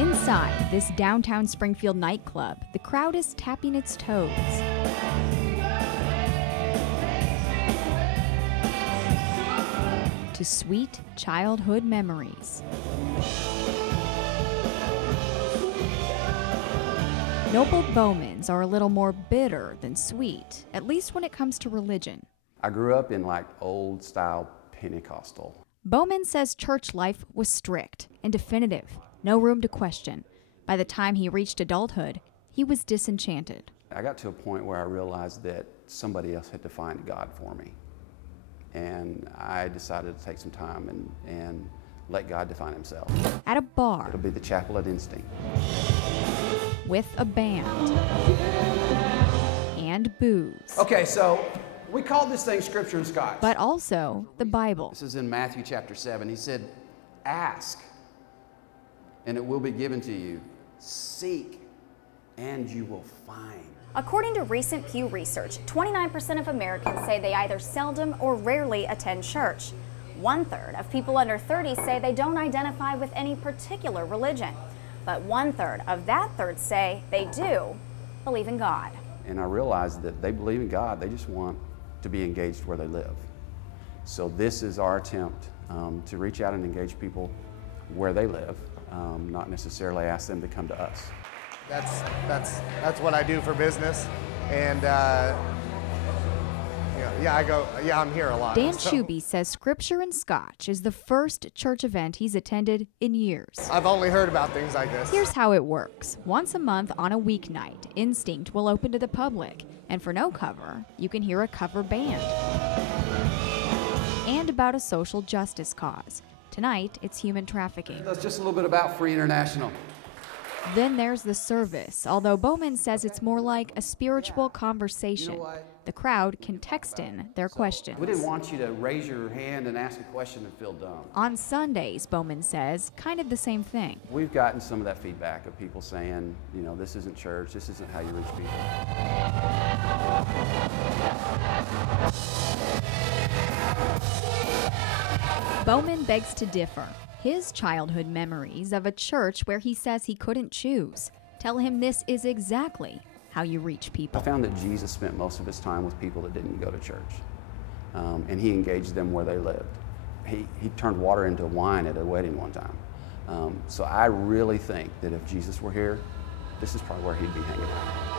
Inside this downtown Springfield nightclub, the crowd is tapping its toes. To sweet childhood memories. Noble Bowmans are a little more bitter than sweet, at least when it comes to religion. I grew up in like old style Pentecostal. Bowman says church life was strict and definitive, no room to question. By the time he reached adulthood, he was disenchanted. I got to a point where I realized that somebody else had defined God for me. And I decided to take some time and let God define himself. At a bar. It'll be the chapel at Instinct. With a band. And booze. Okay, so we called this thing Scripture and Scotch. But also the Bible. This is in Matthew chapter 7. He said, ask, and it will be given to you. Seek, and you will find. According to recent Pew research, 29% of Americans say they either seldom or rarely attend church. 1/3 of people under 30 say they don't identify with any particular religion. But 1/3 of that third say they do believe in God. And I realized that they believe in God, they just want to be engaged where they live. So this is our attempt to reach out and engage people where they live, not necessarily ask them to come to us. That's what I do for business, and I'm here a lot. Dan Shuby says Scripture and Scotch is the first church event he's attended in years. I've only heard about things like this. Here's how it works. Once a month on a weeknight, Instinct will open to the public, and for no cover, you can hear a cover band. And about a social justice cause. Tonight, it's human trafficking. That's just a little bit about Free International. Then there's the service, although Bowman says it's more like a spiritual conversation. You know what? The crowd can text in their questions. We didn't want you to raise your hand and ask a question and feel dumb. On Sundays, Bowman says, kind of the same thing. We've gotten some of that feedback of people saying, you know, this isn't church, this isn't how you reach people. Bowman begs to differ. His childhood memories of a church where he says he couldn't choose tell him this is exactly how you reach people. I found that Jesus spent most of his time with people that didn't go to church, and he engaged them where they lived. He turned water into wine at a wedding one time. So I really think that if Jesus were here, this is probably where he'd be hanging out.